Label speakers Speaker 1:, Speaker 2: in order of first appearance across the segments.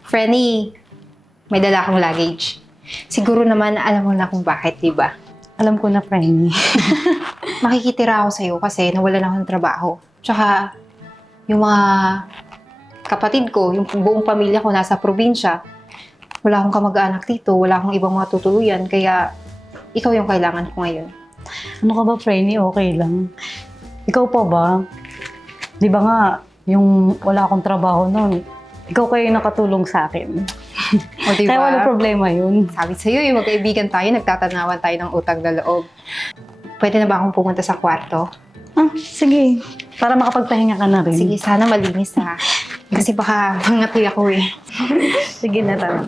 Speaker 1: Frenny, may dala akong luggage. Siguro naman alam mo na kung bakit, di ba?
Speaker 2: Alam ko na, Frenny.
Speaker 1: Makikitira ako sa'yo kasi nawalan ako ng trabaho. Tsaka, yung mga kapatid ko, yung buong pamilya ko nasa probinsya, wala akong kamag-anak dito, wala akong ibang mga tutuluyan, kaya ikaw yung kailangan ko ngayon.
Speaker 2: Ano ka ba, Frenny? Okay lang. Ikaw pa ba? Di ba nga, yung wala akong trabaho noon, ikaw kayo nakatulong sa akin.
Speaker 1: O diba?
Speaker 2: Kaya wala problema yun.
Speaker 1: Sabi sa'yo, yung magkaibigan tayo, nagtatanawan tayo ng utang na loob. Pwede na ba akong pumunta sa kwarto?
Speaker 2: Ah, sige. Para makapagpahinga ka na rin.
Speaker 1: Sige, sana malinis ha. Kasi baka mangatoy ako eh.
Speaker 2: Sige na, tara.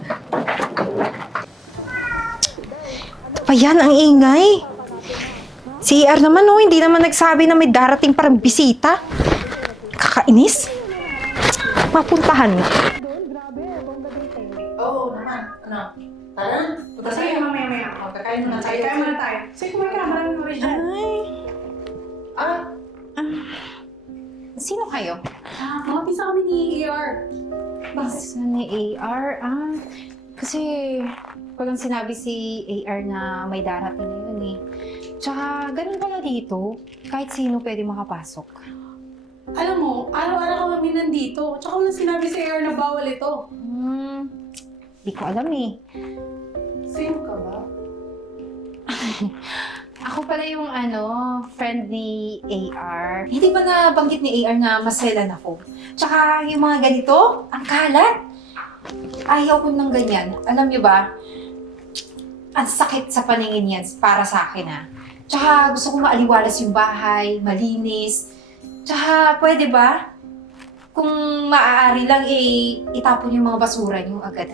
Speaker 1: Pa yan, ang ingay. Si ER naman oh, hindi naman nagsabi na may darating parang bisita. Kakainis. Mapuntahan mo.
Speaker 3: Oo naman. Ano? Tara?
Speaker 4: Sige, mamaya-maya ako. Kakain muna tayo. Kaya muna tayo. Sige, kumain ka. Maraming oras dyan.
Speaker 1: Sino kayo?
Speaker 4: Mga pisa kami ni ER.
Speaker 1: Sa ni AR? Kasi walang sinabi si AR na may darating yun eh. Tsaka ganun pala dito, kahit sino pwede makapasok.
Speaker 4: Alam mo, araw-araw kami nandito. Tsaka walang sinabi sa ER na bawal ito.
Speaker 1: Di ko alam eh.
Speaker 4: Sino ka ba?
Speaker 1: Ako pala yung friend ni AR. Hindi ba nabanggit ni AR na maselan ako? Tsaka yung mga ganito, ang kalat. Ayaw ko ng ganyan. Alam niyo ba, ang sakit sa paningin yan para sa akin Tsaka gusto ko maaliwalas yung bahay, malinis. Tsaka pwede ba, kung maaari lang itapon yung mga basura niyo agad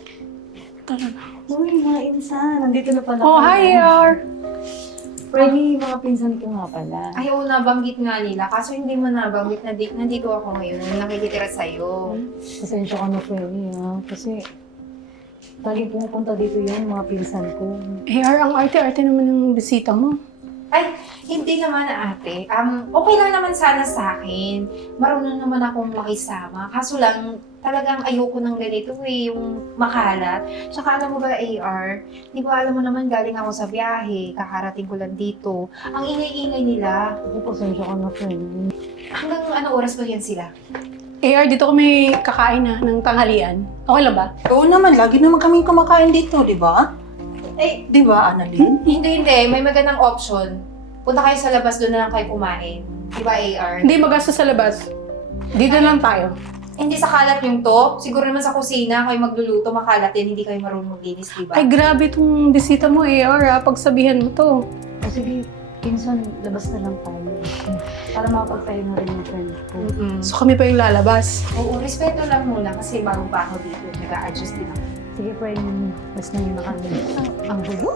Speaker 2: Uy, mga insan. Nandito na pala.
Speaker 4: Oh, hi ER!
Speaker 2: Frenny, mga pinsan ko nga pala.
Speaker 1: Ay, oo, nabanggit nga nila. Kaso hindi mo nabanggit na nandito ako ngayon. Nakikitira sa'yo.
Speaker 2: Pasensya ka na, Frenny, ha? Kasi lagi pumupunta dito yan, mga pinsan ko.
Speaker 4: ER, ang arte-arte naman ng bisita mo.
Speaker 1: Ay, hindi naman ate. Okay lang naman sana sa akin. Marunong naman akong makisama. Kaso lang, talagang ayoko ng ganito yung makalat. Tsaka alam mo ba, AR, di ba alam mo naman galing ako sa biyahe, kakarating ko lang dito. Ang ingay-ingay nila.
Speaker 2: Ako, pasensya ka na, Frenny.
Speaker 1: Hanggang anong oras ba yan sila?
Speaker 4: ER, dito kami kakain ng tanghalian. Okay lang ba?
Speaker 3: Oo naman, lagi naman kaming kumakain dito, di ba?
Speaker 1: Eh,
Speaker 3: Di ba, Annalyn?
Speaker 1: hindi. May magandang option. Punta kayo sa labas, doon na lang kayo kumain. Di ba, AR?
Speaker 4: Hindi magastos sa labas. Dito lang tayo.
Speaker 1: Hindi sa kalat yung to. Siguro naman sa kusina, kayo magluluto, makalat yan, hindi kayo marunong maglinis, di ba?
Speaker 4: Ay, grabe itong bisita mo, ER, pagsabihan mo to.
Speaker 2: O sige, pinsan, labas na lang tayo. Para makapagpahinga rin yung friend ko.
Speaker 4: So kami pa yung lalabas.
Speaker 1: Oo, respeto lang muna kasi bago pa ako dito, nag-a-adjust din ako.
Speaker 2: Sige, Frenny, mas na yun na kami.
Speaker 1: Ang gulo.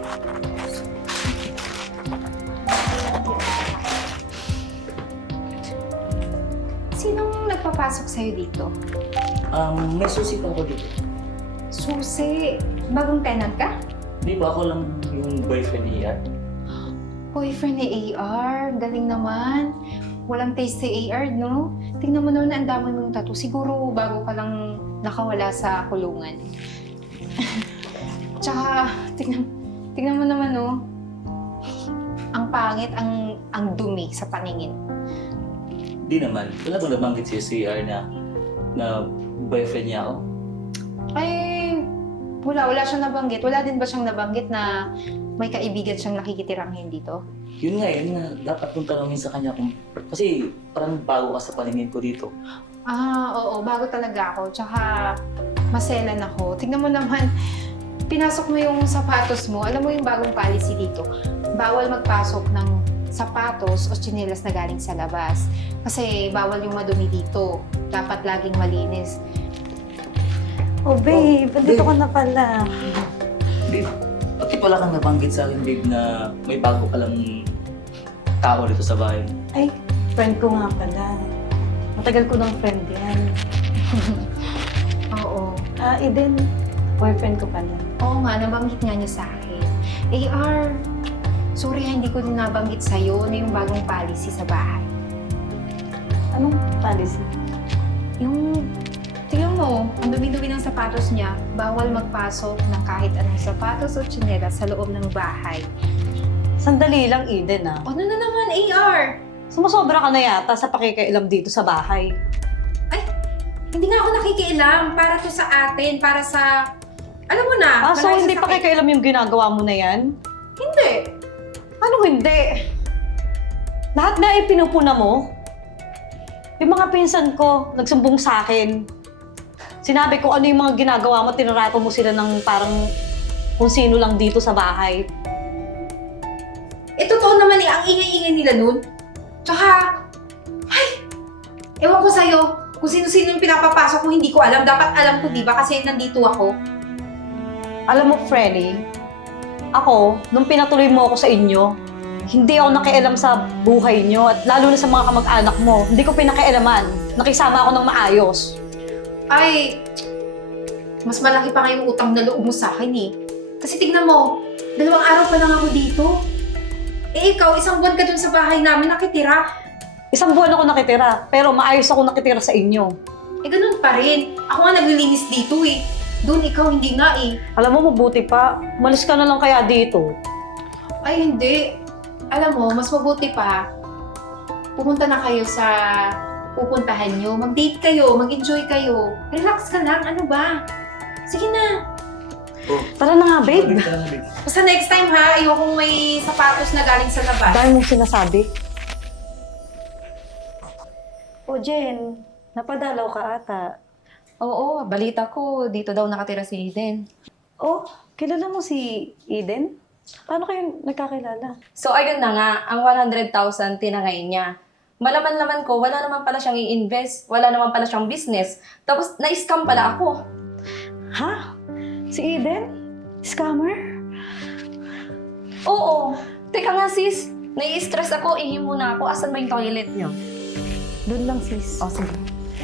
Speaker 1: Sinong nagpapasok sa'yo dito?
Speaker 5: May susi pa ako dito.
Speaker 1: Susi, bagong tenant ka?
Speaker 5: Di ba ako lang yung boyfriend niya?
Speaker 1: Boyfriend ni AR, galing naman. Walang taste si AR, no? Tingnan mo naman ang dami mong tattoo. Siguro bago ka lang nakawala sa kulungan. Tsaka, tingnan mo naman, no? Ang pangit, ang dumi sa paningin.
Speaker 5: Di naman. Wala bang nabanggit si CR na boyfriend niya ako?
Speaker 1: Ay, wala siyang nabanggit. Wala din ba siyang nabanggit na may kaibigan siyang nakikitiranghin dito?
Speaker 5: Yun nga. Dapat kong tanongin sa kanya kung... Kasi parang bago ka sa paningin ko dito.
Speaker 1: Oo, bago talaga ako. Tsaka, maselan ako. Tignan mo naman, pinasok mo yung sapatos mo. Alam mo yung bagong policy dito. Bawal magpasok ng sapatos o tsinelas na galing sa labas. Kasi bawal yung madumi dito. Dapat laging malinis.
Speaker 2: Oh, babe, andito ka na pala.
Speaker 5: Babe, bakit wala kang nabanggit sa akin, babe, na may bago ka lang tao dito sa bahay?
Speaker 2: Ay, friend ko nga pala. Matagal ko ng friend yan.
Speaker 1: Oo.
Speaker 2: Eden, boyfriend ko pala.
Speaker 1: Oo nga, nabanggit nga niya sa akin. AR, sorry hindi ko din nabanggit sa'yo na yung bagong policy sa bahay.
Speaker 2: Anong policy?
Speaker 1: Yung, tingnan mo, ang dumi-dumi ng sapatos niya, bawal magpasok ng kahit anong sapatos o tsinelas sa loob ng bahay.
Speaker 2: Sandali lang, Eden ah.
Speaker 1: Ano na naman, AR?
Speaker 2: Sumusobra ka na yata sa pakikialam dito sa bahay.
Speaker 1: Hindi nga ako nakikialam. Para to sa atin, para sa... Alam mo na.
Speaker 2: So
Speaker 1: malayo
Speaker 2: hindi
Speaker 1: sa sakit.
Speaker 2: pakikialam yung ginagawa mo na yan?
Speaker 1: Hindi.
Speaker 2: Ano hindi? Lahat na ipinupuna mo? Yung mga pinsan ko, nagsumbong sa akin. Sinabi ko ano yung mga ginagawa mo, tinarato mo sila ng parang kung sino lang dito sa bahay.
Speaker 1: Totoo naman ang ingay-ingay nila nun. Tsaka, ewan ko sa'yo, kung sino-sino yung pinapapasok ko, hindi ko alam. Dapat alam ko, di ba? Kasi nandito ako.
Speaker 2: Alam mo, Freddy, ako, nung pinatuloy mo ako sa inyo, hindi ako nakialam sa buhay nyo at lalo na sa mga kamag-anak mo. Hindi ko pinakialaman. Nakisama ako ng maayos.
Speaker 1: Ay, mas malaki pa nga yung utang na loob mo sa akin eh. Kasi tignan mo, 2 araw pa lang ako dito. Ikaw, 1 buwan ka dun sa bahay namin nakitira.
Speaker 2: 1 buwan ako nakitira, pero maayos ako nakitira sa inyo.
Speaker 1: Ganun pa rin. Ako nga naglilinis dito eh. Doon ikaw, hindi nga eh.
Speaker 2: Alam mo, mabuti pa. Umalis ka na lang kaya dito.
Speaker 1: Ay, hindi. Alam mo, mas mabuti pa. Pumunta na kayo sa pupuntahan nyo. Mag-date kayo, mag-enjoy kayo. Relax ka lang, ano ba? Sige na.
Speaker 2: Tara na nga, babe.
Speaker 1: Basta next time ha, ayokong may sapatos na galing sa labas.
Speaker 2: Dahil mong sinasabi. O, Jen, napadalaw ka ata.
Speaker 6: Oo, balita ko, dito daw nakatira si Eden.
Speaker 2: Oh, kilala mo si Eden? Paano kayo nagkakilala?
Speaker 6: So ayun na nga, ang 100,000 tinangay niya. Malaman-laman ko, wala naman pala siyang i-invest, wala naman pala siyang business. Tapos na-scam pala ako.
Speaker 2: Ha? Si Eden? Scammer?
Speaker 6: Oo, teka nga sis, nai-stress ako, ihi muna ako. Asan ba yung toilet niyo?
Speaker 2: Doon lang, sis.
Speaker 6: O, sige.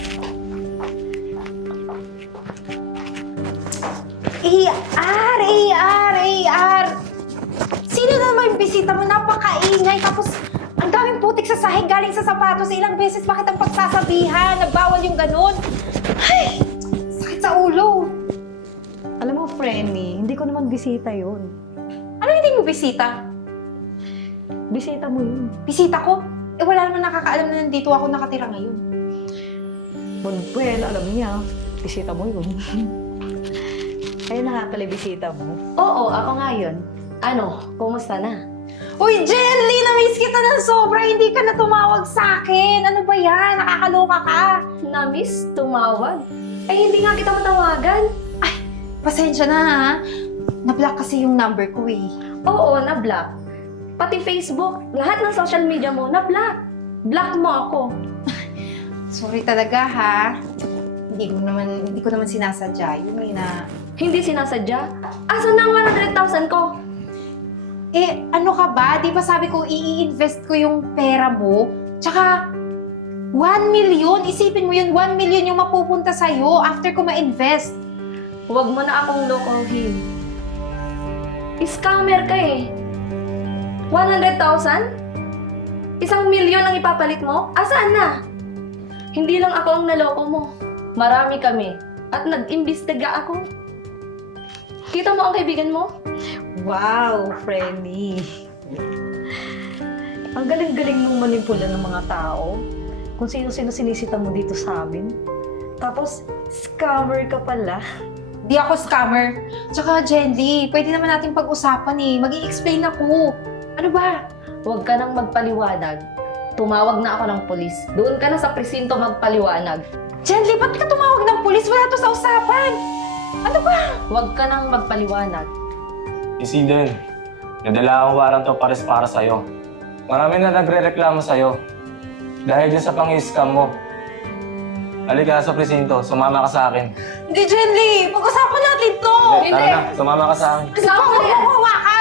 Speaker 1: AR! Sino naman yung bisita mo? Napakaingay. Tapos, ang daming putik sa sahig galing sa sapatos. Ilang beses bakit ang pagsasabihan na bawal yung ganun? Ay! Sakit sa ulo.
Speaker 2: Alam mo, Frenny, hindi ko naman bisita yun.
Speaker 1: Ano hindi mo bisita?
Speaker 2: Bisita mo yun.
Speaker 1: Bisita ko? Wala naman nakakaalam na nandito ako nakatira ngayon.
Speaker 2: Well, alam niya, bisita mo yun. Kaya na nga pala bisita mo.
Speaker 6: Oo, ako nga yun. Ano, kumusta na?
Speaker 1: Uy, Jelly! Na-miss kita ng sobra! Hindi ka na tumawag sa akin! Ano ba yan? Nakakaloka ka!
Speaker 6: Na-miss? Tumawag? Eh, hindi nga kita matawagan.
Speaker 1: Pasensya na ha. Na-block kasi yung number ko eh.
Speaker 6: Oo, na-block. Pati Facebook, lahat ng social media mo, na-block. Block mo ako.
Speaker 1: Sorry talaga ha. Hindi ko naman sinasadya. Yun eh na...
Speaker 6: Hindi sinasadya. Asan na ang 100,000 ko?
Speaker 1: Ano ka ba? Di ba sabi ko i-invest ko yung pera mo? Tsaka, 1 million. Isipin mo yun, 1 million yung mapupunta sa'yo after ko ma-invest.
Speaker 6: Huwag mo na akong lokohin. Scammer ka eh. 100,000? 1 milyon ang ipapalit mo? Asaan na? Hindi lang ako ang naloko mo. Marami kami. At nag-imbestiga ako. Kita mo ang kaibigan mo?
Speaker 2: Wow, Frenny. Ang galing-galing mong manipula ng mga tao. Kung sino-sino sinisita mo dito sa amin. Tapos, scammer ka pala.
Speaker 1: Di ako scammer. Tsaka, Jenly, pwede naman natin pag-usapan eh. Mag-i-explain ako. Ano ba?
Speaker 6: Huwag ka nang magpaliwanag. Tumawag na ako ng polis. Doon ka na sa presinto magpaliwanag.
Speaker 1: Jenly, ba't ka tumawag ng pulis? Wala to sa usapan. Ano ba?
Speaker 6: Huwag ka nang magpaliwanag.
Speaker 7: Miss Eden, nadala akong warrant of arrest para sa'yo. Marami na nagre-reklamo sa'yo. Dahil dyan sa pang-scam mo. Halika sa presinto, sumama ka sa akin.
Speaker 1: Hindi, Jenly. Pag-usapan natin to.
Speaker 7: Tara na, sumama ka sa akin.
Speaker 1: Kasama mo hawakan.